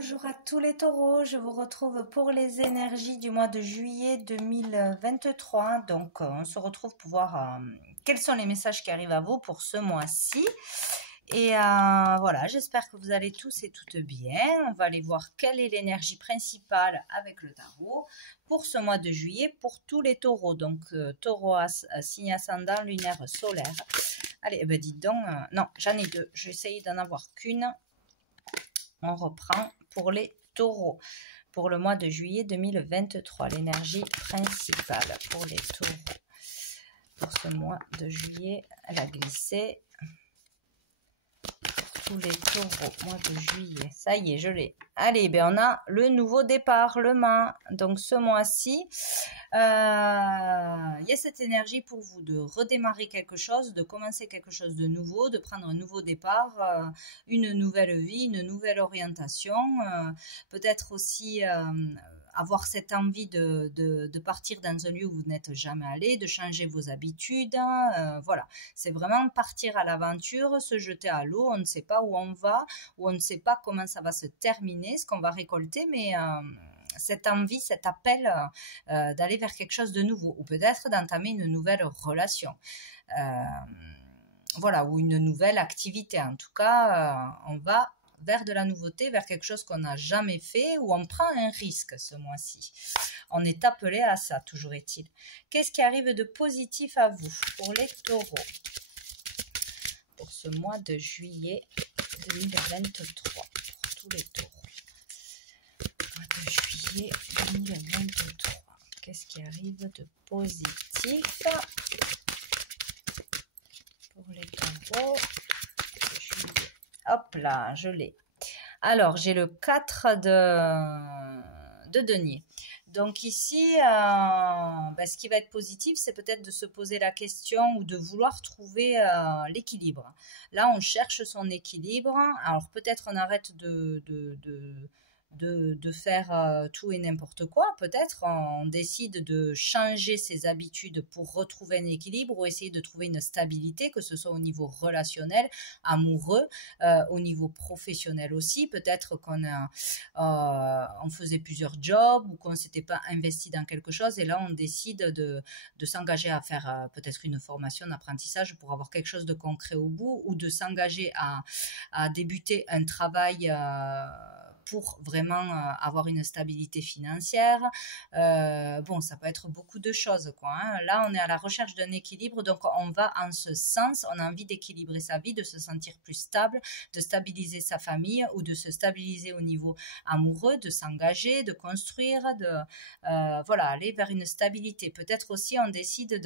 Bonjour à tous les taureaux, je vous retrouve pour les énergies du mois de juillet 2023. Donc on se retrouve pour voir quels sont les messages qui arrivent à vous pour ce mois-ci. Et voilà, j'espère que vous allez tous et toutes bien. On va aller voir quelle est l'énergie principale avec le tarot pour ce mois de juillet pour tous les taureaux. Donc taureau, signe ascendant, lunaire, solaire. Allez, ben dites donc, non, j'en ai deux, je vais essayer d'en avoir qu'une. On reprend pour les taureaux. Pour le mois de juillet 2023, l'énergie principale pour les taureaux. Pour ce mois de juillet, elle a glissé. Tous les taureaux, mois de juillet. Ça y est, je l'ai. Allez, ben on a le nouveau départ, le main. Donc ce mois-ci, il y a cette énergie pour vous de redémarrer quelque chose, de commencer quelque chose de nouveau, de prendre un nouveau départ, une nouvelle vie, une nouvelle orientation. Peut-être aussi avoir cette envie de partir dans un lieu où vous n'êtes jamais allé, de changer vos habitudes. Voilà, c'est vraiment partir à l'aventure, se jeter à l'eau. On ne sait pas où on va, ou on ne sait pas comment ça va se terminer, ce qu'on va récolter, mais cette envie, cet appel d'aller vers quelque chose de nouveau, ou peut-être d'entamer une nouvelle relation. Voilà, ou une nouvelle activité. En tout cas, on va vers de la nouveauté, vers quelque chose qu'on n'a jamais fait, ou on prend un risque ce mois-ci. On est appelé à ça, toujours est-il. Qu'est-ce qui arrive de positif à vous pour les taureaux pour ce mois de juillet 2023, pour tous les taureaux. Mois de juillet 2023. Qu'est-ce qui arrive de positif pour les taureaux de juillet? Hop là, je l'ai. Alors, j'ai le 4 de denier. Donc ici, ce qui va être positif, c'est peut-être de se poser la question ou de vouloir trouver l'équilibre. Là, on cherche son équilibre. Alors peut-être on arrête de faire tout et n'importe quoi. Peut-être on décide de changer ses habitudes pour retrouver un équilibre ou essayer de trouver une stabilité, que ce soit au niveau relationnel, amoureux, au niveau professionnel aussi. Peut-être qu'on on faisait plusieurs jobs ou qu'on s'était pas investi dans quelque chose et là on décide de s'engager à faire peut-être une formation d'apprentissage pour avoir quelque chose de concret au bout, ou de s'engager à débuter un travail pour vraiment avoir une stabilité financière. Bon, ça peut être beaucoup de choses, quoi. Hein. Là, on est à la recherche d'un équilibre, donc on va en ce sens. On a envie d'équilibrer sa vie, de se sentir plus stable, de stabiliser sa famille ou de se stabiliser au niveau amoureux, de s'engager, de construire, voilà, aller vers une stabilité. Peut-être aussi on décide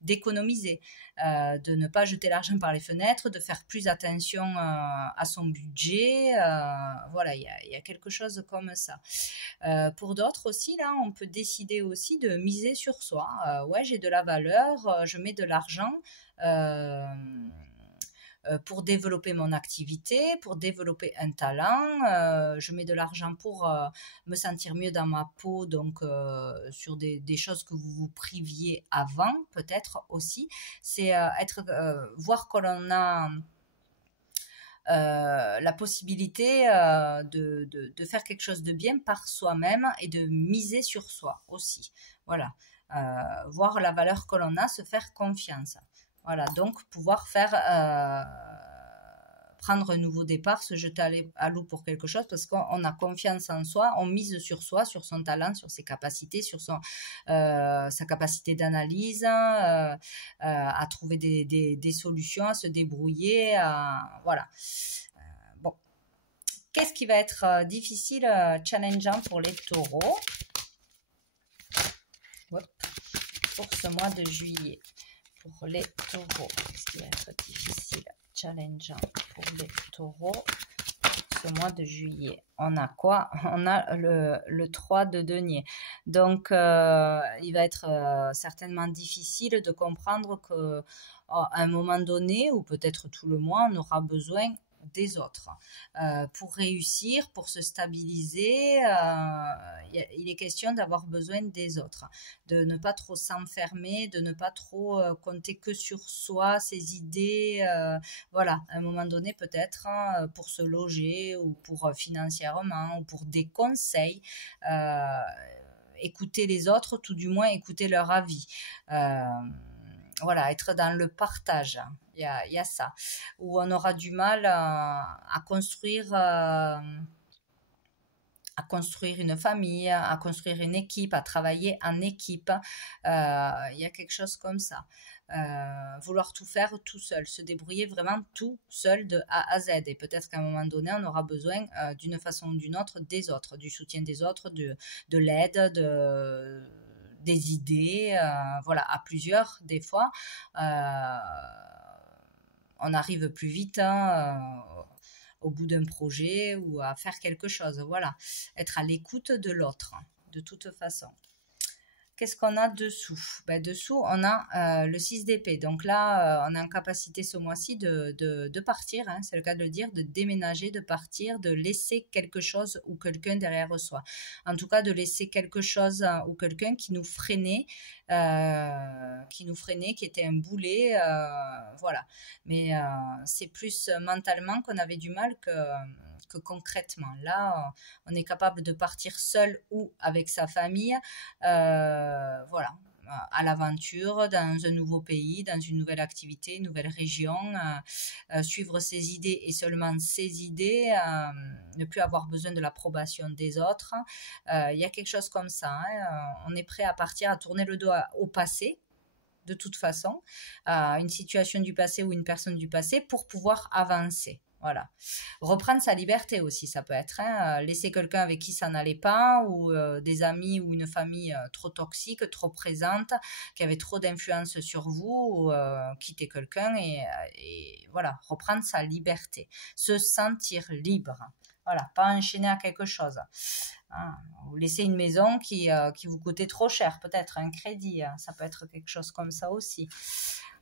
d'économiser, de ne pas jeter l'argent par les fenêtres, de faire plus attention à son budget. Voilà, il y a quelque chose comme ça. Pour d'autres aussi, là, on peut décider aussi de miser sur soi. Ouais, j'ai de la valeur, je mets de l'argent pour développer mon activité, pour développer un talent. Je mets de l'argent pour me sentir mieux dans ma peau, donc sur des choses que vous vous priviez avant, peut-être aussi. C'est voir que l'on a la possibilité de faire quelque chose de bien par soi-même et de miser sur soi aussi. Voilà, voir la valeur que l'on a, se faire confiance. Voilà, donc pouvoir faire prendre un nouveau départ, se jeter à l'eau pour quelque chose parce qu'on a confiance en soi, on mise sur soi, sur son talent, sur ses capacités, sur sa capacité d'analyse, à trouver des solutions, à se débrouiller, voilà. Bon, qu'est-ce qui va être difficile, challengeant pour les taureaux pour ce mois de juillet? Pour les taureaux, qu'est-ce qui va être difficile, challengeant pour les taureaux ce mois de juillet? On a quoi? On a le 3 de denier. Donc, il va être certainement difficile de comprendre qu'à un moment donné, ou peut-être tout le mois, on aura besoin des autres. Pour réussir, pour se stabiliser, il est question d'avoir besoin des autres, de ne pas trop s'enfermer, de ne pas trop compter que sur soi, ses idées. Voilà, à un moment donné peut-être pour se loger ou pour financièrement ou pour des conseils. Écouter les autres, tout du moins écouter leur avis. Euh, voilà, être dans le partage. Il y a ça. Où on aura du mal à construire une famille, à construire une équipe, à travailler en équipe. Il y a quelque chose comme ça. Vouloir tout faire tout seul, se débrouiller vraiment tout seul de A à Z. Et peut-être qu'à un moment donné, on aura besoin d'une façon ou d'une autre des autres, du soutien des autres, de l'aide, des idées, voilà, à plusieurs des fois. On arrive plus vite au bout d'un projet ou à faire quelque chose. Voilà, être à l'écoute de l'autre, de toute façon. Qu'est-ce qu'on a dessous? Dessous, on a le 6 d'épée. Donc là, on est en capacité ce mois-ci de partir, hein, c'est le cas de le dire, de déménager, de partir, de laisser quelque chose ou quelqu'un derrière soi. En tout cas, de laisser quelque chose ou quelqu'un qui nous freinait, qui était un boulet. Voilà. Mais c'est plus mentalement qu'on avait du mal que concrètement. Là, on est capable de partir seul ou avec sa famille, voilà, à l'aventure, dans un nouveau pays, dans une nouvelle activité, une nouvelle région, suivre ses idées et seulement ses idées, ne plus avoir besoin de l'approbation des autres. Il y a quelque chose comme ça, hein, on est prêt à partir, à tourner le dos au passé, de toute façon, une situation du passé ou une personne du passé pour pouvoir avancer. Voilà. Reprendre sa liberté aussi, ça peut être. Hein, laisser quelqu'un avec qui ça n'allait pas, ou des amis ou une famille trop toxique, trop présente, qui avait trop d'influence sur vous, ou quitter quelqu'un et voilà, reprendre sa liberté. Se sentir libre. Voilà, pas enchaîner à quelque chose. Hein, ou laisser une maison qui vous coûtait trop cher, peut-être un crédit, hein, ça peut être quelque chose comme ça aussi.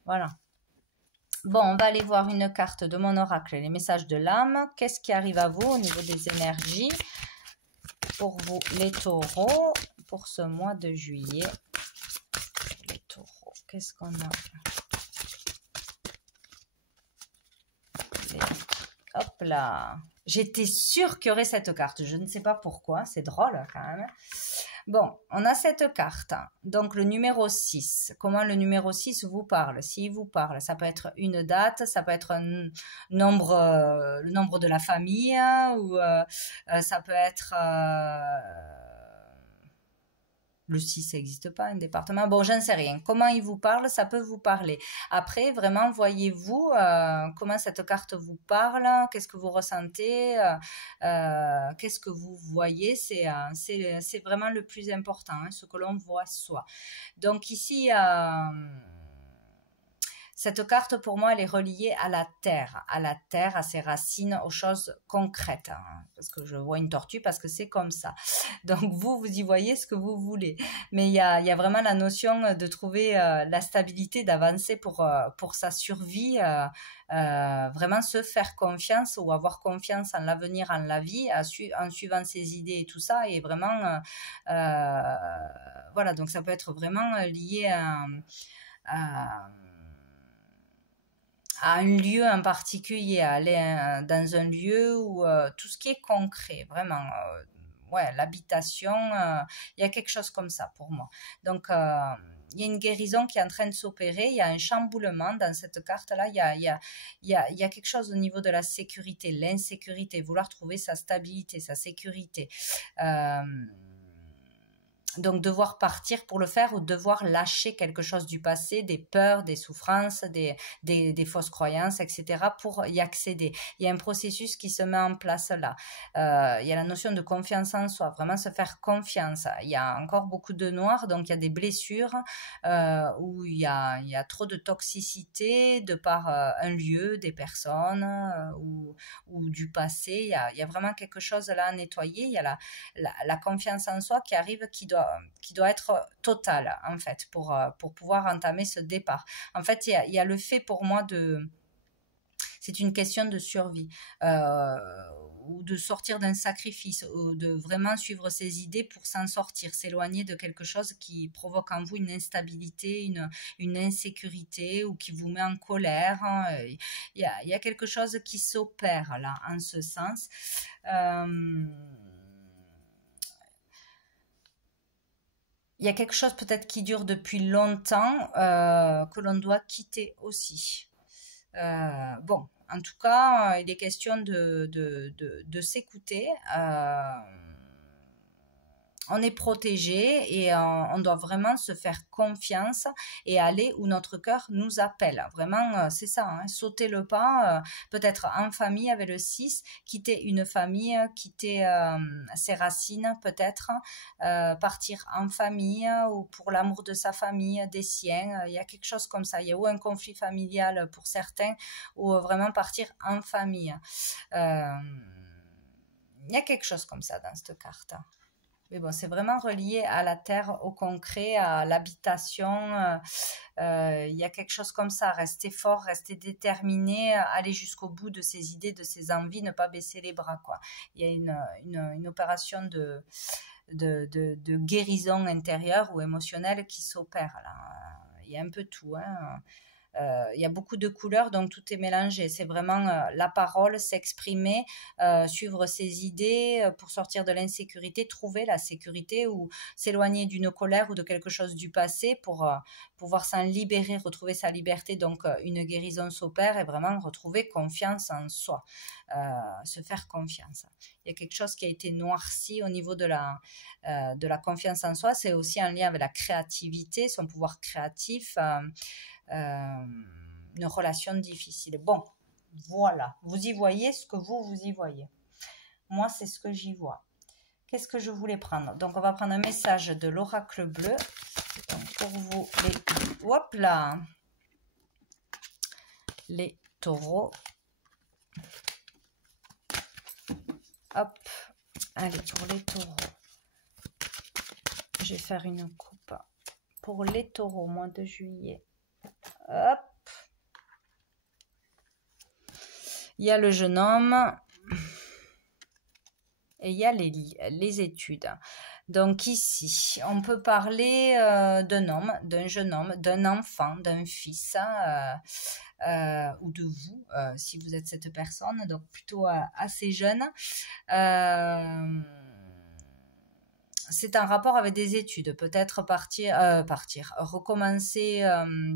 Voilà. Bon, on va aller voir une carte de mon oracle, les messages de l'âme. Qu'est-ce qui arrive à vous au niveau des énergies pour vous, les taureaux, pour ce mois de juillet? Les taureaux, qu'est-ce qu'on a? Hop là. J'étais sûre qu'il y aurait cette carte. Je ne sais pas pourquoi. C'est drôle quand même. Bon, on a cette carte. Donc, le numéro 6. Comment le numéro 6 vous parle? S'il vous parle, ça peut être une date, ça peut être un nombre, le nombre de la famille, ou ça peut être... le 6 n'existe pas, un département. Bon, j'en sais rien. Comment il vous parle, ça peut vous parler. Après, vraiment, voyez-vous comment cette carte vous parle, qu'est-ce que vous ressentez, qu'est-ce que vous voyez. C'est vraiment le plus important, hein, ce que l'on voit soi. Donc ici... cette carte, pour moi, elle est reliée à la terre, à ses racines, aux choses concrètes. Hein, parce que je vois une tortue, parce que c'est comme ça. Donc, vous y voyez ce que vous voulez. Mais il y a vraiment la notion de trouver la stabilité, d'avancer pour sa survie, vraiment se faire confiance ou avoir confiance en l'avenir, en la vie, en suivant ses idées et tout ça. Et vraiment, voilà, donc ça peut être vraiment lié à un lieu en particulier, à aller dans un lieu où tout ce qui est concret, vraiment, ouais, l'habitation, il y a quelque chose comme ça pour moi. Donc, il y a une guérison qui est en train de s'opérer, il y a un chamboulement dans cette carte-là, il y a quelque chose au niveau de la sécurité, l'insécurité, vouloir trouver sa stabilité, sa sécurité. Donc devoir partir pour le faire ou devoir lâcher quelque chose du passé, des peurs, des souffrances, des fausses croyances, etc. pour y accéder. Il y a un processus qui se met en place là. Il y a la notion de confiance en soi, vraiment se faire confiance. Il y a encore beaucoup de noir, donc il y a des blessures où il y a trop de toxicité de par un lieu, des personnes ou du passé. Il y a vraiment quelque chose là à nettoyer. Il y a la confiance en soi qui arrive, qui doit être totale, en fait, pour pouvoir entamer ce départ. En fait, il y a le fait pour moi C'est une question de survie. Ou de sortir d'un sacrifice, ou de vraiment suivre ses idées pour s'en sortir, s'éloigner de quelque chose qui provoque en vous une instabilité, une insécurité, ou qui vous met en colère. Il y a quelque chose qui s'opère là, en ce sens. Il y a quelque chose peut-être qui dure depuis longtemps, que l'on doit quitter aussi. Bon, en tout cas, il est question de s'écouter. On est protégé et on doit vraiment se faire confiance et aller où notre cœur nous appelle. Vraiment, c'est ça, hein, sauter le pas, peut-être en famille avec le 6, quitter une famille, quitter ses racines peut-être, partir en famille ou pour l'amour de sa famille, des siens. Il y a quelque chose comme ça. Il y a ou un conflit familial pour certains, ou vraiment partir en famille. Il y a quelque chose comme ça dans cette carte. Mais bon, c'est vraiment relié à la terre, au concret, à l'habitation. Il y a quelque chose comme ça. Rester fort, rester déterminé, aller jusqu'au bout de ses idées, de ses envies, ne pas baisser les bras, quoi. Il y a une opération de guérison intérieure ou émotionnelle qui s'opère là. Il y a un peu tout, hein. Il y a beaucoup de couleurs, donc tout est mélangé. C'est vraiment la parole, s'exprimer, suivre ses idées pour sortir de l'insécurité, trouver la sécurité ou s'éloigner d'une colère ou de quelque chose du passé pour pouvoir s'en libérer, retrouver sa liberté. Donc une guérison s'opère et vraiment retrouver confiance en soi, se faire confiance. Il y a quelque chose qui a été noirci au niveau de la confiance en soi. C'est aussi en lien avec la créativité, son pouvoir créatif. Une relation difficile. Bon, voilà, vous y voyez ce que vous y voyez. Moi, c'est ce que j'y vois. Qu'est-ce que je voulais prendre? Donc, on va prendre un message de l'oracle bleu. Donc, pour vous, hop là, les taureaux. Hop, allez, pour les taureaux. Je vais faire une coupe. Pour les taureaux, mois de juillet. Hop. Il y a le jeune homme et il y a les études. Donc ici, on peut parler d'un homme, d'un jeune homme, d'un enfant, d'un fils, ou de vous, si vous êtes cette personne, donc plutôt assez jeune. C'est un rapport avec des études, peut-être recommencer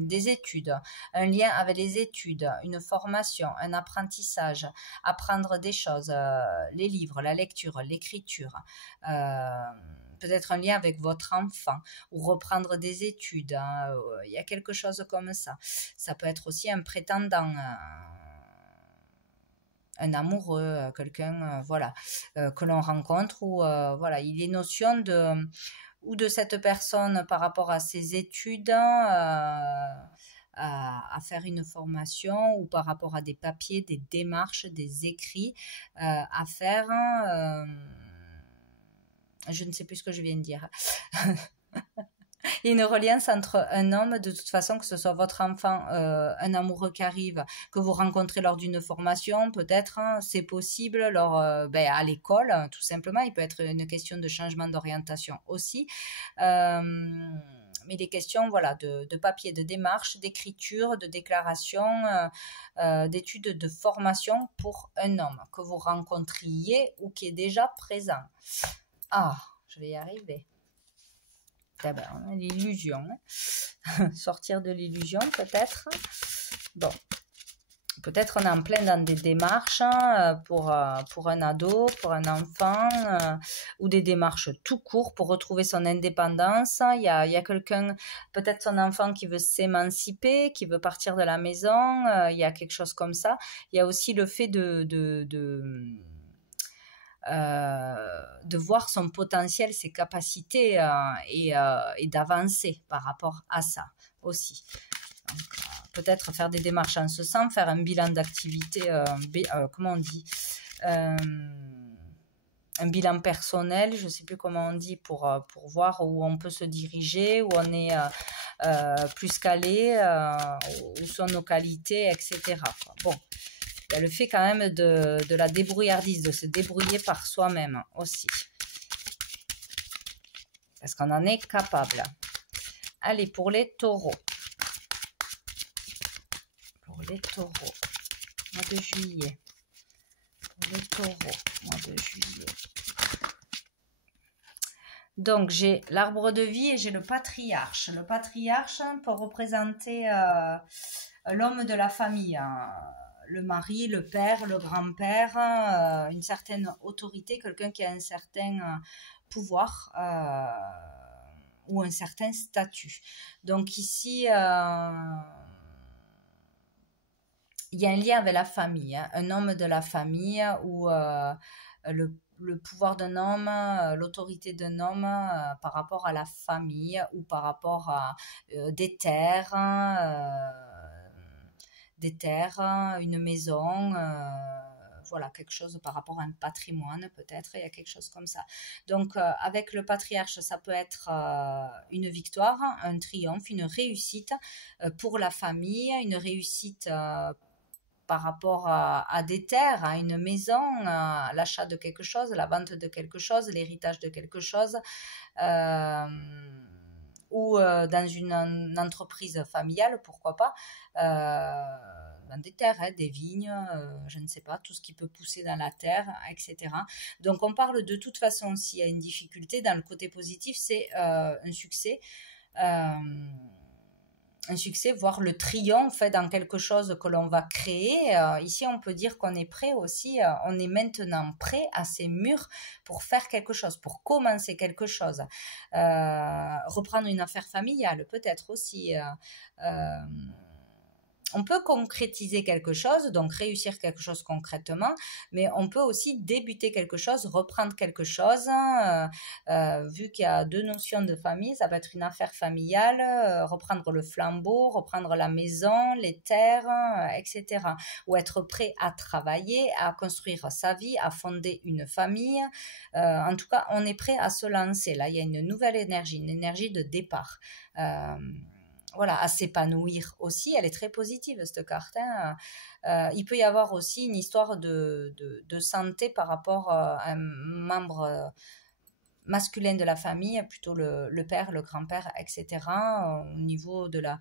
des études, un lien avec les études, une formation, un apprentissage, apprendre des choses, les livres, la lecture, l'écriture, peut-être un lien avec votre enfant ou reprendre des études, hein, il y a quelque chose comme ça. Ça peut être aussi un prétendant, un amoureux, quelqu'un voilà, que l'on rencontre, ou voilà, il est notion de cette personne par rapport à ses études, à faire une formation, ou par rapport à des papiers, des démarches, des écrits à faire. Je ne sais plus ce que je viens de dire. Il y a une reliance entre un homme, de toute façon, que ce soit votre enfant, un amoureux qui arrive, que vous rencontrez lors d'une formation, peut-être, hein, c'est possible, lors, à l'école, tout simplement. Il peut être une question de changement d'orientation aussi. Mais des questions, voilà, de papier, de démarche, d'écriture, de déclaration, d'études, de formation pour un homme que vous rencontriez ou qui est déjà présent. Ah, je vais y arriver. D'abord, l'illusion. Sortir de l'illusion, peut-être. Bon. Peut-être on est en plein dans des démarches pour un ado, pour un enfant, ou des démarches tout court pour retrouver son indépendance. Il y a quelqu'un, peut-être son enfant qui veut s'émanciper, qui veut partir de la maison. Il y a quelque chose comme ça. Il y a aussi le fait de voir son potentiel, ses capacités et d'avancer par rapport à ça aussi. Donc, peut-être faire des démarches en ce sens, faire un bilan d'activité, comment on dit, un bilan personnel, je ne sais plus comment on dit, pour voir où on peut se diriger, où on est plus calé, où sont nos qualités, etc. Bon, Il y a le fait quand même de la débrouillardise, de se débrouiller par soi-même aussi. Parce qu'on en est capable. Allez, pour les taureaux. Pour les taureaux, mois de juillet. Pour les taureaux, mois de juillet. Donc, j'ai l'arbre de vie et j'ai le patriarche. Le patriarche peut représenter l'homme de la famille, hein. Le mari, le père, le grand-père, une certaine autorité, quelqu'un qui a un certain pouvoir ou un certain statut. Donc ici, il y a un lien avec la famille, hein. Un homme de la famille ou le pouvoir d'un homme, l'autorité d'un homme par rapport à la famille ou par rapport à des terres, une maison, voilà, quelque chose par rapport à un patrimoine peut-être, il y a quelque chose comme ça. Donc avec le patriarche, ça peut être une victoire, un triomphe, une réussite pour la famille, une réussite par rapport à des terres, à une maison, à l'achat de quelque chose, la vente de quelque chose, l'héritage de quelque chose, ou dans une entreprise familiale, pourquoi pas, dans des terres, hein, des vignes, je ne sais pas, tout ce qui peut pousser dans la terre, etc. Donc on parle de toute façon, s'il y a une difficulté, dans le côté positif, c'est un succès. Un succès, voire le triomphe dans quelque chose que l'on va créer. Ici, on peut dire qu'on est prêt aussi, on est maintenant prêt, assez mûr pour faire quelque chose, pour commencer quelque chose. Reprendre une affaire familiale, peut-être aussi. On peut concrétiser quelque chose, donc réussir quelque chose concrètement, mais on peut aussi débuter quelque chose, reprendre quelque chose. Vu qu'il y a deux notions de famille, ça peut être une affaire familiale, reprendre le flambeau, reprendre la maison, les terres, etc. Ou être prêt à travailler, à construire sa vie, à fonder une famille. En tout cas, on est prêt à se lancer. Là, il y a une nouvelle énergie, une énergie de départ. Voilà, à s'épanouir aussi, elle est très positive cette carte, hein. Il peut y avoir aussi une histoire de santé par rapport à un membre masculin de la famille, plutôt le père, le grand-père, etc., au niveau de la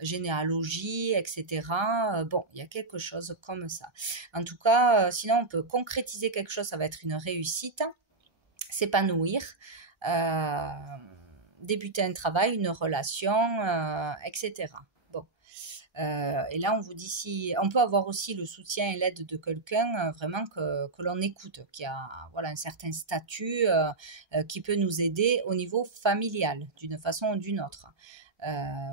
généalogie, etc. Bon, il y a quelque chose comme ça. En tout cas, sinon on peut concrétiser quelque chose, ça va être une réussite, s'épanouir, débuter un travail, une relation, etc. Bon. Et là, on vous dit si on peut avoir aussi le soutien et l'aide de quelqu'un vraiment que l'on écoute, qui a voilà un certain statut, qui peut nous aider au niveau familial d'une façon ou d'une autre.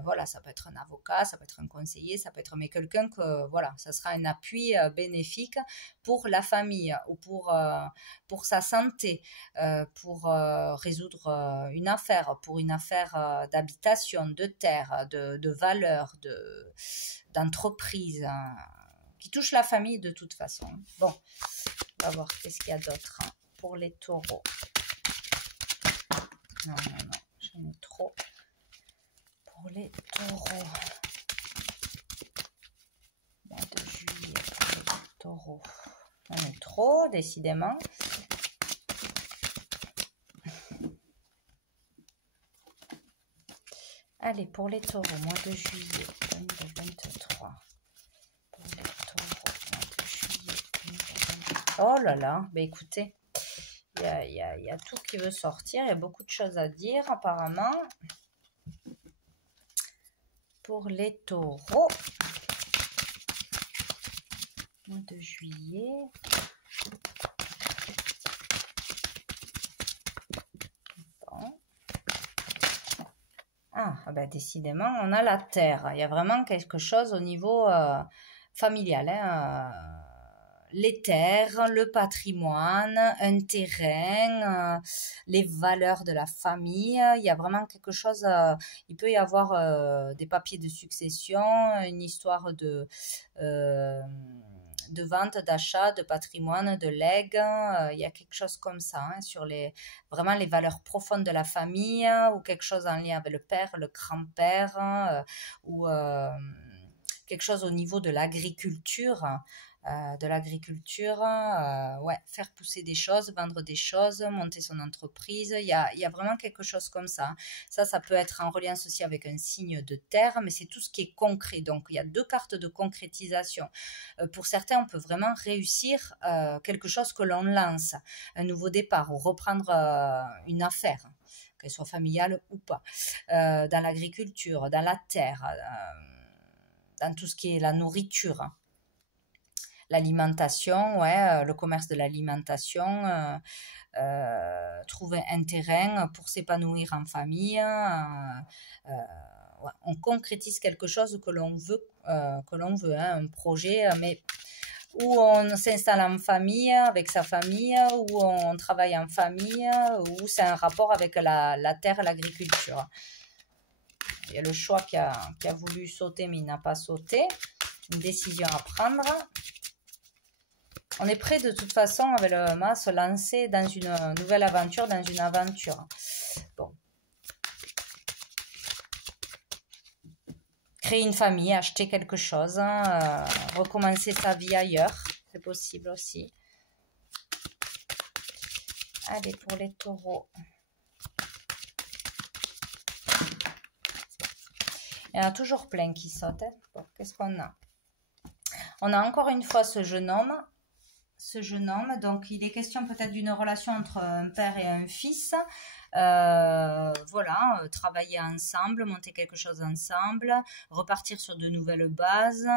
Voilà, ça peut être un avocat, ça peut être un conseiller, ça peut être mais quelqu'un que voilà, ça sera un appui bénéfique pour la famille ou pour sa santé, pour résoudre une affaire, pour une affaire d'habitation, de terre, de valeur, d'entreprise, hein, qui touche la famille de toute façon. Bon, on va voir qu'est-ce qu'il y a d'autre, hein, pour les taureaux. Non, j'en ai trop. Pour les taureaux, mois de juillet pour les taureaux, on est trop, décidément. Allez, pour les taureaux, mois de juillet 2023. Pour les taureaux, mois de juillet 2023. Oh là là, bah écoutez, il y a tout qui veut sortir, il y a beaucoup de choses à dire apparemment. Pour les taureaux, mois de juillet. Bon. Ah ben décidément, on a la terre. Il y a vraiment quelque chose au niveau familial, hein. Les terres, le patrimoine, un terrain, les valeurs de la famille. Il y a vraiment quelque chose. Il peut y avoir des papiers de succession, une histoire de vente, d'achat, de patrimoine, de legs. Il y a quelque chose comme ça, hein, sur vraiment les valeurs profondes de la famille, ou quelque chose en lien avec le père, le grand-père, ou quelque chose au niveau de l'agriculture. de l'agriculture, ouais, faire pousser des choses, vendre des choses, monter son entreprise, il y a vraiment quelque chose comme ça. Ça peut être en reliance aussi avec un signe de terre, mais c'est tout ce qui est concret. Donc, il y a deux cartes de concrétisation. Pour certains, on peut vraiment réussir quelque chose que l'on lance, un nouveau départ ou reprendre une affaire, qu'elle soit familiale ou pas, dans l'agriculture, dans la terre, dans tout ce qui est la nourriture, l'alimentation, ouais, le commerce de l'alimentation, trouver un terrain pour s'épanouir en famille. Ouais, on concrétise quelque chose que l'on veut, hein, un projet, mais où on s'installe en famille, avec sa famille, où on travaille en famille, où c'est un rapport avec la terre et l'agriculture. Il y a le choix qui a voulu sauter, mais il n'a pas sauté. Une décision à prendre. On est prêt de toute façon avec le mât à se lancer dans une nouvelle aventure, dans une aventure. Bon. Créer une famille, acheter quelque chose, recommencer sa vie ailleurs, c'est possible aussi. Allez, pour les taureaux. Il y en a toujours plein qui sautent. Hein. Bon, qu'est-ce qu'on a? On a encore une fois ce jeune homme. Donc il est question peut-être d'une relation entre un père et un fils. Voilà, travailler ensemble, monter quelque chose ensemble, repartir sur de nouvelles bases.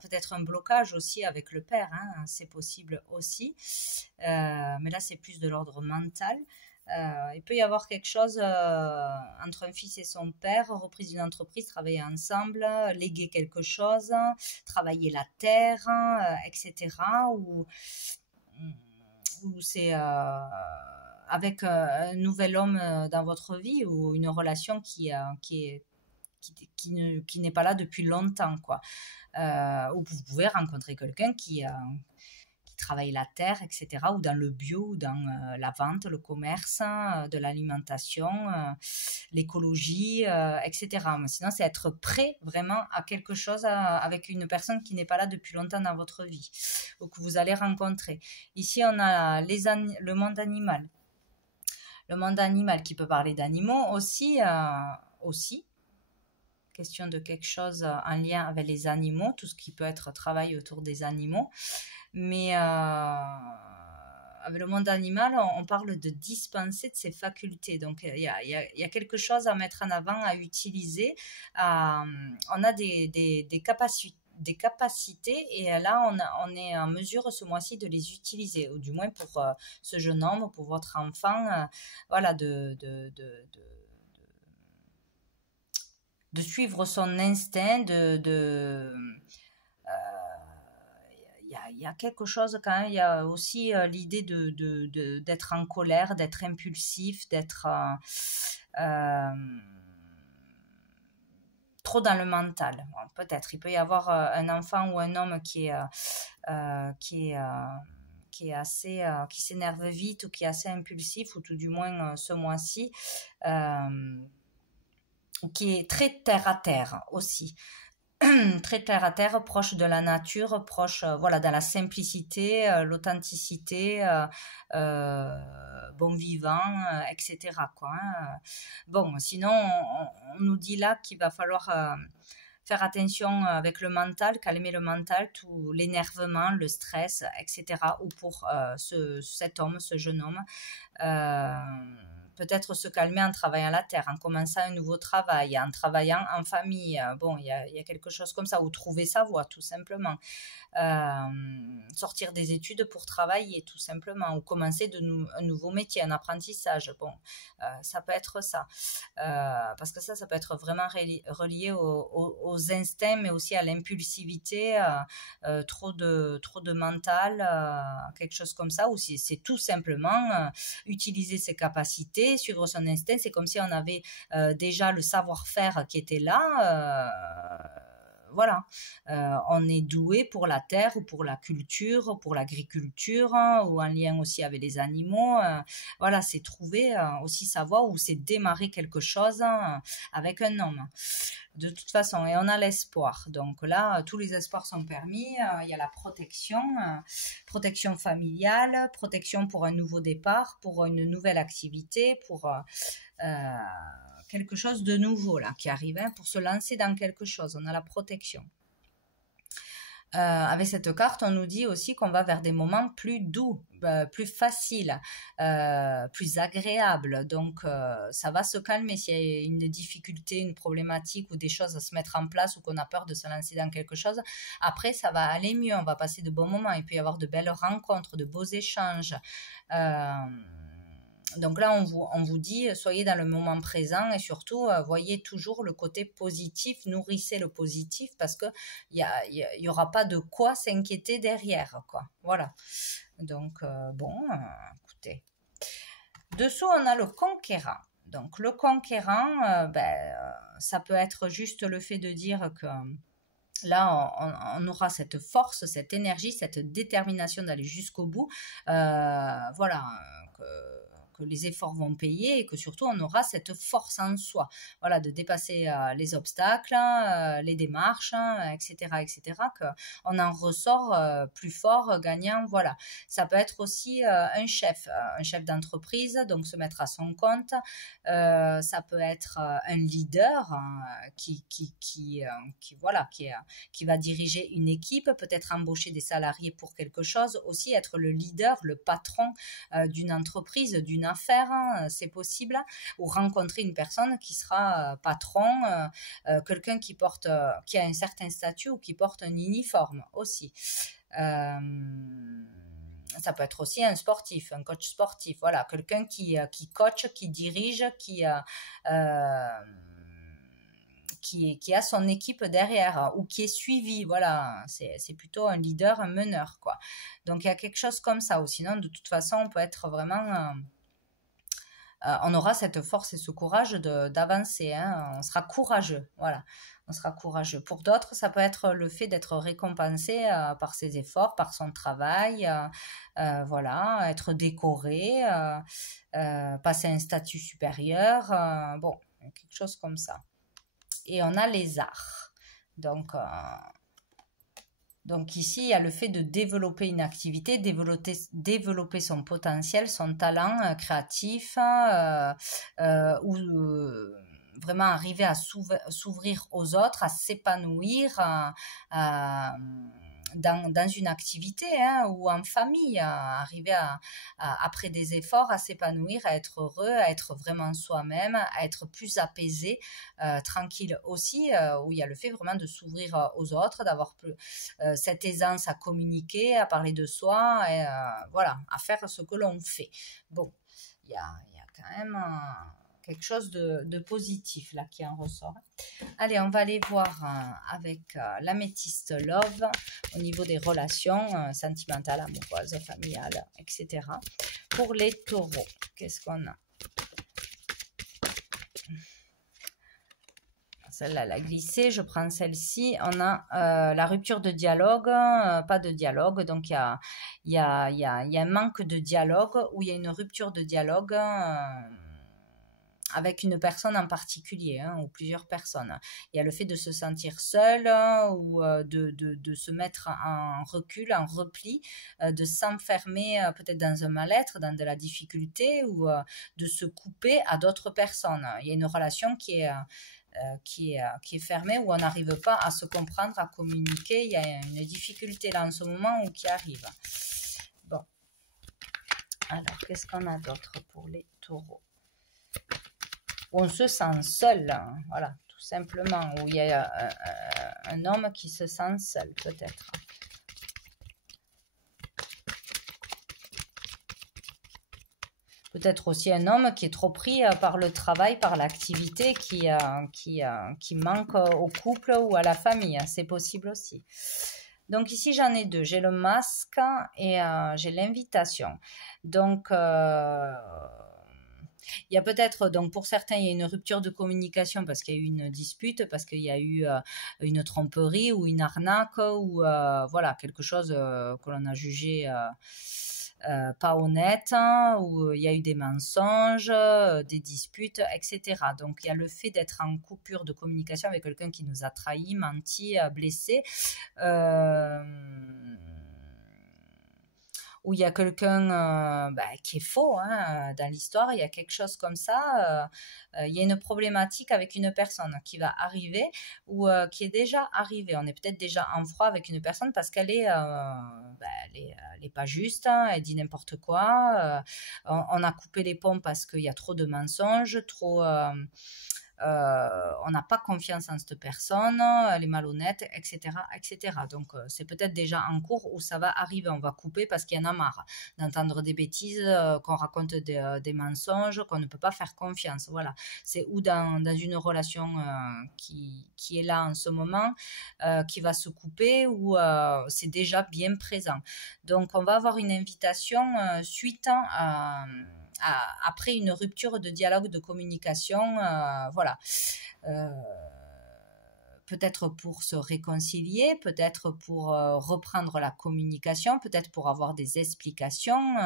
Peut-être un blocage aussi avec le père, hein, c'est possible aussi. Mais là, c'est plus de l'ordre mental. Il peut y avoir quelque chose entre un fils et son père, reprise d'une entreprise, travailler ensemble, léguer quelque chose, travailler la terre, etc. Ou c'est avec un nouvel homme dans votre vie ou une relation qui n'est pas là depuis longtemps, quoi. Ou vous pouvez rencontrer quelqu'un qui travaille la terre, etc., ou dans le bio, ou dans la vente, le commerce, de l'alimentation, l'écologie, etc. Mais sinon, c'est être prêt vraiment à quelque chose avec une personne qui n'est pas là depuis longtemps dans votre vie, ou que vous allez rencontrer. Ici, on a le monde animal. Le monde animal qui peut parler d'animaux aussi. Question de quelque chose en lien avec les animaux, tout ce qui peut être travail autour des animaux. Mais avec le monde animal, on parle de dispenser de ses facultés. Donc, il y a quelque chose à mettre en avant, à utiliser. On a des capacités et là, on est en mesure ce mois-ci de les utiliser, ou du moins pour ce jeune homme, pour votre enfant, voilà, de suivre son instinct, il y a quelque chose quand même, il y a aussi l'idée d'être en colère, d'être impulsif, d'être trop dans le mental. Bon, peut-être, il peut y avoir un enfant ou un homme qui s'énerve vite ou qui est assez impulsif, ou tout du moins ce mois-ci, qui est très terre à terre aussi. Très terre à terre, proche de la nature, proche, voilà, dans la simplicité, l'authenticité, bon vivant, etc., quoi, hein. Bon, sinon, on nous dit là qu'il va falloir faire attention avec le mental, calmer le mental, tout l'énervement, le stress, etc., ou pour cet homme, ce jeune homme, peut-être se calmer en travaillant la terre, en commençant un nouveau travail, en travaillant en famille. Bon, il y a quelque chose comme ça, ou trouver sa voie, tout simplement. Sortir des études pour travailler, tout simplement, ou commencer un nouveau métier, un apprentissage. Bon, ça peut être ça. Parce que ça peut être vraiment relié aux instincts, mais aussi à l'impulsivité, trop de mental, quelque chose comme ça, ou c'est tout simplement utiliser ses capacités, suivre son instinct. C'est comme si on avait déjà le savoir-faire qui était là, voilà, on est doué pour la terre ou pour la culture, pour l'agriculture, ou en lien aussi avec les animaux. Voilà, c'est trouver aussi sa voie ou c'est démarrer quelque chose avec un homme. De toute façon, et on a l'espoir. Donc là, tous les espoirs sont permis. Il y a la protection, protection familiale, protection pour un nouveau départ, pour une nouvelle activité, pour quelque chose de nouveau là qui arrive, hein, pour se lancer dans quelque chose. On a la protection. Avec cette carte, on nous dit aussi qu'on va vers des moments plus doux, plus faciles, plus agréables. Donc, ça va se calmer s'il y a une difficulté, une problématique ou des choses à se mettre en place ou qu'on a peur de se lancer dans quelque chose. Après, ça va aller mieux. On va passer de bons moments. Il peut y avoir de belles rencontres, de beaux échanges. Donc là, on vous dit, soyez dans le moment présent et surtout, voyez toujours le côté positif, nourrissez le positif parce que il y aura pas de quoi s'inquiéter derrière, quoi. Voilà. Donc, écoutez. Dessous, on a le conquérant. Donc, le conquérant, ça peut être juste le fait de dire que là, on aura cette force, cette énergie, cette détermination d'aller jusqu'au bout. Voilà, que les efforts vont payer et que surtout on aura cette force en soi, voilà, de dépasser les obstacles, les démarches, etc., qu'on en ressort plus fort, gagnant, voilà. Ça peut être aussi un chef d'entreprise, donc se mettre à son compte. Ça peut être un leader qui va diriger une équipe, peut-être embaucher des salariés pour quelque chose, aussi être le leader, le patron d'une entreprise, d'une affaire, c'est possible, ou rencontrer une personne qui sera patron, quelqu'un qui a un certain statut ou qui porte un uniforme aussi. Ça peut être aussi un sportif, un coach sportif, voilà, quelqu'un qui coach, qui dirige, qui a son équipe derrière ou qui est suivi, voilà, c'est plutôt un leader, un meneur, quoi. Donc il y a quelque chose comme ça, ou sinon de toute façon on peut être vraiment on aura cette force et ce courage d'avancer, hein. On sera courageux, voilà, on sera courageux. Pour d'autres, ça peut être le fait d'être récompensé par ses efforts, par son travail, voilà, être décoré, passer à un statut supérieur, bon, quelque chose comme ça. Et on a les arts. Donc ici, il y a le fait de développer une activité, développer son potentiel, son talent créatif, ou vraiment arriver à s'ouvrir aux autres, à s'épanouir dans une activité, hein, ou en famille, à arriver après des efforts à s'épanouir, à être heureux, à être vraiment soi-même, à être plus apaisé, tranquille aussi, où il y a le fait vraiment de s'ouvrir aux autres, d'avoir plus cette aisance à communiquer, à parler de soi, et voilà, à faire ce que l'on fait. Bon, il y a quand même quelque chose de positif là qui en ressort. Allez, on va aller voir avec l'améthyste Love au niveau des relations sentimentales, amoureuses, familiales, etc. Pour les taureaux, qu'est-ce qu'on a? Celle-là, elle a glissé, je prends celle-ci. On a la rupture de dialogue, pas de dialogue, donc il y a un manque de dialogue ou il y a une rupture de dialogue avec une personne en particulier, hein, ou plusieurs personnes. Il y a le fait de se sentir seul ou de se mettre en recul, en repli, de s'enfermer peut-être dans un mal-être, dans de la difficulté ou de se couper à d'autres personnes. Il y a une relation qui est fermée, où on n'arrive pas à se comprendre, à communiquer. Il y a une difficulté là en ce moment qui arrive. Bon. Alors, qu'est-ce qu'on a d'autre pour les taureaux? On se sent seul, hein, voilà, tout simplement, où il y a un homme qui se sent seul, peut-être. Peut-être aussi un homme qui est trop pris par le travail, par l'activité, qui manque au couple ou à la famille, c'est possible aussi. Donc ici, j'en ai deux. J'ai le masque et j'ai l'invitation. Donc, Il y a peut-être, donc pour certains, il y a une rupture de communication parce qu'il y a eu une dispute, parce qu'il y a eu une tromperie ou une arnaque ou voilà, quelque chose que l'on a jugé pas honnête, hein, où il y a eu des mensonges, des disputes, etc. Donc il y a le fait d'être en coupure de communication avec quelqu'un qui nous a trahi, menti, blessé. Où il y a quelqu'un qui est faux hein, dans l'histoire, il y a quelque chose comme ça, il y a une problématique avec une personne qui va arriver ou qui est déjà arrivée. On est peut-être déjà en froid avec une personne parce qu'elle est, elle est pas juste, hein, elle dit n'importe quoi, on a coupé les ponts parce qu'il y a trop de mensonges, trop... on n'a pas confiance en cette personne, elle est malhonnête, etc., etc. Donc, c'est peut-être déjà en cours où ça va arriver. On va couper parce qu'il y en a marre d'entendre des bêtises, qu'on raconte des mensonges, qu'on ne peut pas faire confiance. Voilà. C'est ou dans une relation qui est là en ce moment, qui va se couper ou c'est déjà bien présent. Donc, on va avoir une invitation suite après une rupture de dialogue, de communication, voilà. Peut-être pour se réconcilier, peut-être pour reprendre la communication, peut-être pour avoir des explications.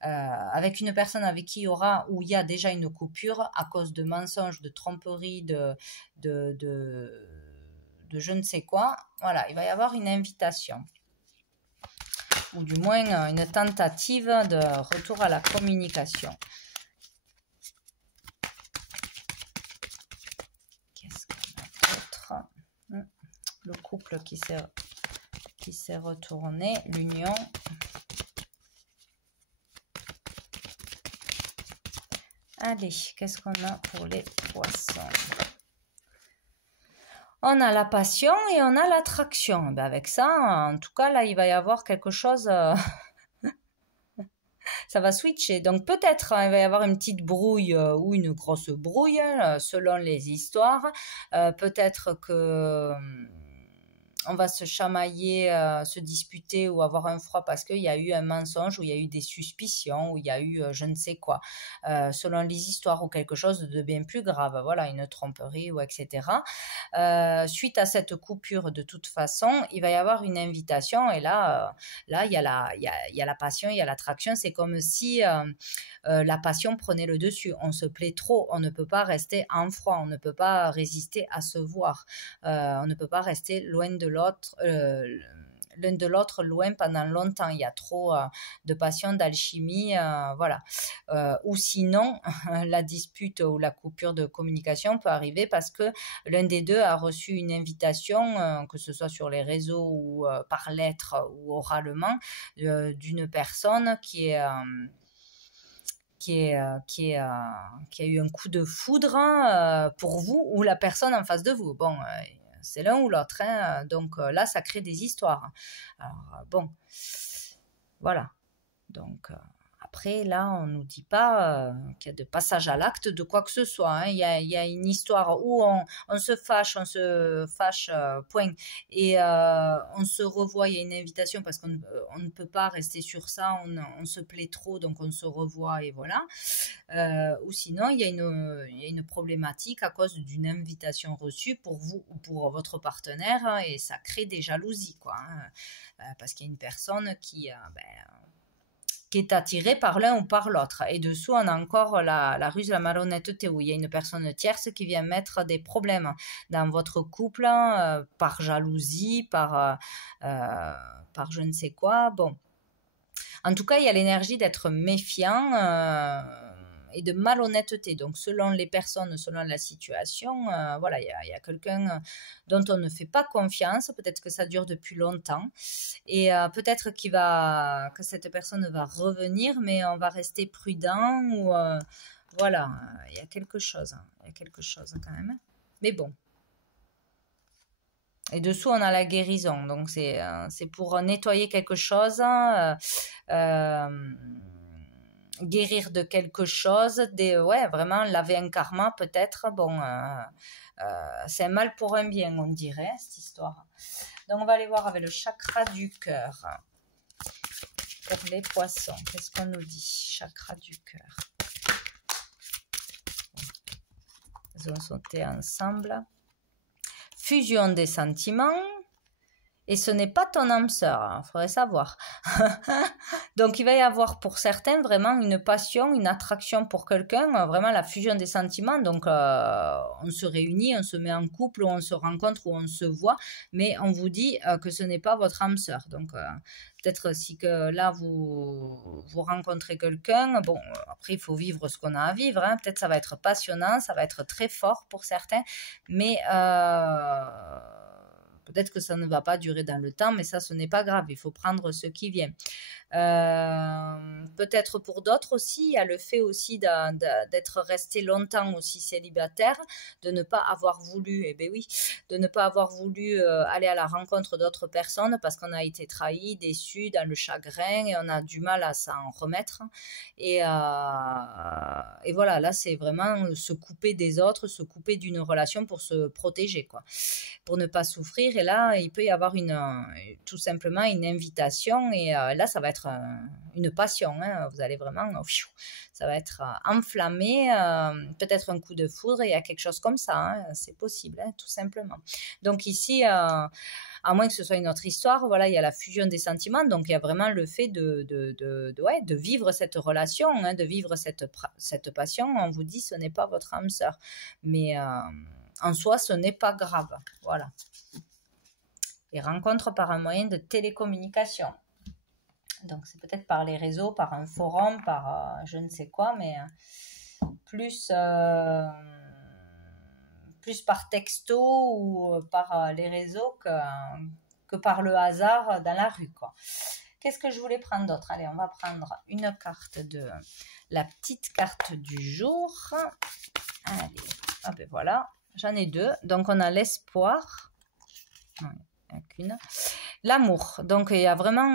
Avec une personne avec qui où il y a déjà une coupure à cause de mensonges, de tromperies, de je ne sais quoi. Voilà, il va y avoir une invitation. Ou du moins une tentative de retour à la communication. Qu'est-ce qu'on a d'autre? Le couple qui s'est retourné, l'union. Allez, qu'est-ce qu'on a pour les poissons? On a la passion et on a l'attraction. Ben avec ça, en tout cas, là, il va y avoir quelque chose... ça va switcher. Donc peut-être il va y avoir une petite brouille ou une grosse brouille selon les histoires. Peut-être que on va se chamailler, se disputer ou avoir un froid parce qu'il y a eu un mensonge ou il y a eu des suspicions ou il y a eu je ne sais quoi. Selon les histoires ou quelque chose de bien plus grave. Voilà, une tromperie ou etc. Suite à cette coupure, de toute façon, il va y avoir une invitation et là il y a la passion, il y a l'attraction. C'est comme si la passion prenait le dessus. On se plaît trop, on ne peut pas rester en froid, on ne peut pas résister à se voir, on ne peut pas rester loin de l'autre. L'un de l'autre loin pendant longtemps, il y a trop de passion, d'alchimie, voilà. Ou sinon, la dispute ou la coupure de communication peut arriver parce que l'un des deux a reçu une invitation, que ce soit sur les réseaux ou par lettre ou oralement, d'une personne qui a eu un coup de foudre pour vous ou la personne en face de vous. Bon, c'est l'un ou l'autre. Hein. Donc là, ça crée des histoires. Alors, bon, voilà. Donc, après, là, on ne nous dit pas qu'il y a de passage à l'acte de quoi que ce soit. Hein. Il y a une histoire où on se fâche, point. Et on se revoit, il y a une invitation parce qu'on ne peut pas rester sur ça, on se plaît trop, donc on se revoit et voilà. Ou sinon, il y a une problématique à cause d'une invitation reçue pour vous ou pour votre partenaire hein, et ça crée des jalousies, quoi. Hein. Parce qu'il y a une personne qui est attirée par l'un ou par l'autre. Et dessous, on a encore la ruse de la malhonnêteté, où il y a une personne tierce qui vient mettre des problèmes dans votre couple, par jalousie, par je ne sais quoi. Bon. En tout cas, il y a l'énergie d'être méfiant et de malhonnêteté. Donc, selon les personnes, selon la situation, voilà, il y a quelqu'un dont on ne fait pas confiance. Peut-être que ça dure depuis longtemps. Et peut-être que cette personne va revenir, mais on va rester prudent. Ou voilà, il y a quelque chose. Il y a quelque chose quand même. Mais bon. Et dessous, on a la guérison. Donc, c'est pour nettoyer quelque chose. Guérir de quelque chose, vraiment laver un karma peut-être. Bon, c'est un mal pour un bien, on dirait, cette histoire. Donc, on va aller voir avec le chakra du cœur. Pour les poissons, qu'est-ce qu'on nous dit? Chakra du cœur. Ils ont sauté ensemble. Fusion des sentiments. Et ce n'est pas ton âme sœur, il faudrait savoir. Donc il va y avoir pour certains vraiment une passion, une attraction pour quelqu'un, vraiment la fusion des sentiments. Donc on se réunit, on se met en couple, ou on se rencontre, ou on se voit, mais on vous dit que ce n'est pas votre âme sœur. Donc peut-être si que là vous rencontrez quelqu'un, bon après il faut vivre ce qu'on a à vivre, hein. Peut-être ça va être passionnant, ça va être très fort pour certains, mais peut-être que ça ne va pas durer dans le temps, mais ça, ce n'est pas grave. Il faut prendre ce qui vient. Peut-être pour d'autres aussi, il y a le fait aussi d'être resté longtemps aussi célibataire, de ne pas avoir voulu, eh bien oui, de ne pas avoir voulu aller à la rencontre d'autres personnes parce qu'on a été trahi, déçu, dans le chagrin, et on a du mal à s'en remettre. Et voilà, là, c'est vraiment se couper des autres, se couper d'une relation pour se protéger, quoi, pour ne pas souffrir. Et là, il peut y avoir tout simplement une invitation, et là, ça va être une passion, hein. Vous allez vraiment, ça va être enflammé, peut-être un coup de foudre, il y a quelque chose comme ça, hein. C'est possible, hein, tout simplement. Donc ici, à moins que ce soit une autre histoire, voilà, il y a la fusion des sentiments, donc il y a vraiment le fait de vivre cette relation, hein, de vivre cette passion. On vous dit, ce n'est pas votre âme sœur, mais en soi, ce n'est pas grave, voilà. Et rencontre par un moyen de télécommunication. Donc, c'est peut-être par les réseaux, par un forum, par je ne sais quoi, mais plus par texto ou par les réseaux que par le hasard dans la rue, quoi. Qu'est-ce que je voulais prendre d'autre? Allez, on va prendre une carte la petite carte du jour. Allez, hop, et voilà. J'en ai deux. Donc, on a l'espoir. Non, il n'y en a qu'une. L'amour. Donc, il y a vraiment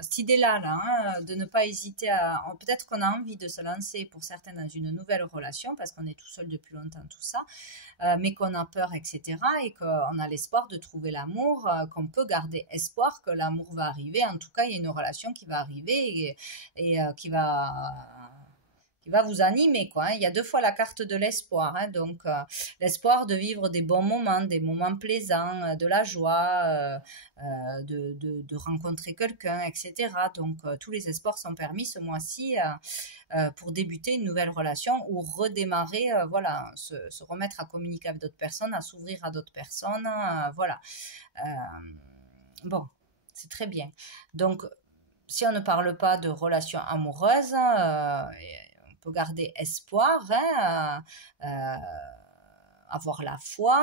cette idée-là, hein, de ne pas hésiter à... Peut-être qu'on a envie de se lancer pour certains dans une nouvelle relation parce qu'on est tout seul depuis longtemps, tout ça, mais qu'on a peur, etc. Et qu'on a l'espoir de trouver l'amour, qu'on peut garder espoir que l'amour va arriver. En tout cas, il y a une relation qui va arriver et qui va vous animer, quoi, hein. Il y a deux fois la carte de l'espoir, hein. Donc l'espoir de vivre des bons moments, des moments plaisants, de la joie, de rencontrer quelqu'un, etc. Donc tous les espoirs sont permis ce mois-ci pour débuter une nouvelle relation ou redémarrer, voilà, se remettre à communiquer avec d'autres personnes, à s'ouvrir à d'autres personnes, voilà. Bon, c'est très bien. Donc si on ne parle pas de relation amoureuse, peut garder espoir, hein, avoir la foi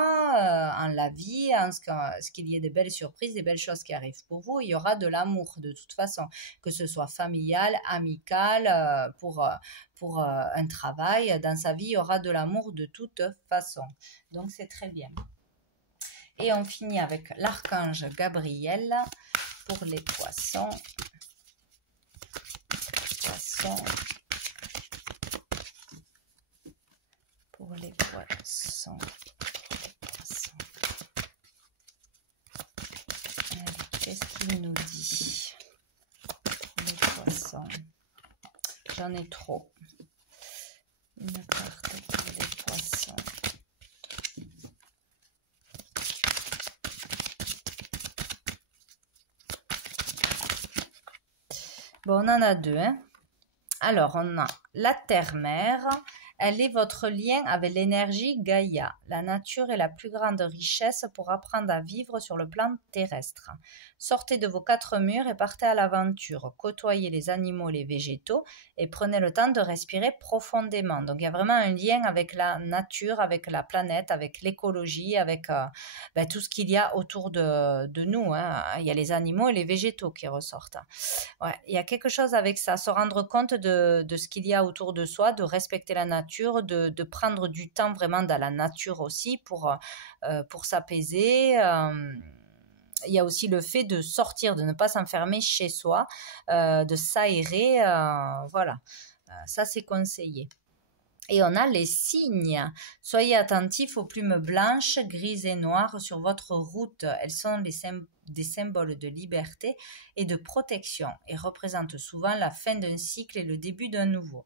en la vie, en ce qu'il y ait des belles surprises, des belles choses qui arrivent pour vous. Il y aura de l'amour de toute façon, que ce soit familial, amical, pour un travail. Dans sa vie, il y aura de l'amour de toute façon. Donc c'est très bien. Et on finit avec l'archange Gabriel pour les poissons. Pour les poissons. Allez, qu'est-ce qu'il nous dit? Les poissons. J'en ai trop. Une carte pour les poissons. Bon, on en a deux, hein. Alors, on a la terre-mère. Elle est votre lien avec l'énergie Gaïa. La nature est la plus grande richesse pour apprendre à vivre sur le plan terrestre. Sortez de vos quatre murs et partez à l'aventure. Côtoyez les animaux, les végétaux et prenez le temps de respirer profondément. Donc, il y a vraiment un lien avec la nature, avec la planète, avec l'écologie, avec tout ce qu'il y a autour de nous, hein. Il y a les animaux et les végétaux qui ressortent. Ouais, il y a quelque chose avec ça, se rendre compte de ce qu'il y a autour de soi, de respecter la nature, de prendre du temps vraiment dans la nature aussi pour s'apaiser. Il y a aussi le fait de sortir, de ne pas s'enfermer chez soi, de s'aérer, voilà, ça c'est conseillé. Et on a les signes. Soyez attentifs aux plumes blanches, grises et noires sur votre route. Elles sont des symboles de liberté et de protection et représentent souvent la fin d'un cycle et le début d'un nouveau.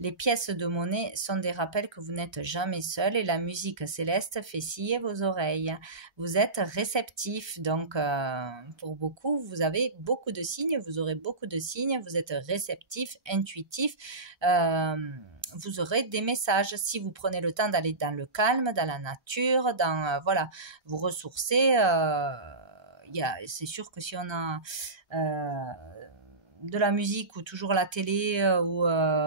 Les pièces de monnaie sont des rappels que vous n'êtes jamais seul et la musique céleste fait scier vos oreilles. Vous êtes réceptif, donc pour beaucoup, vous avez beaucoup de signes, vous aurez beaucoup de signes, vous êtes réceptif, intuitif. Vous aurez des messages si vous prenez le temps d'aller dans le calme, dans la nature, dans voilà, vous ressourcer. C'est sûr que si on a de la musique ou toujours la télé ou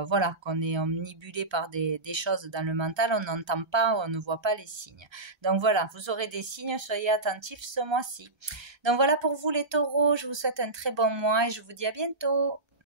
voilà, qu'on est omnibulé par des choses dans le mental, on n'entend pas, on ne voit pas les signes. Donc voilà, vous aurez des signes, soyez attentifs ce mois-ci. Donc voilà pour vous les taureaux, je vous souhaite un très bon mois et je vous dis à bientôt.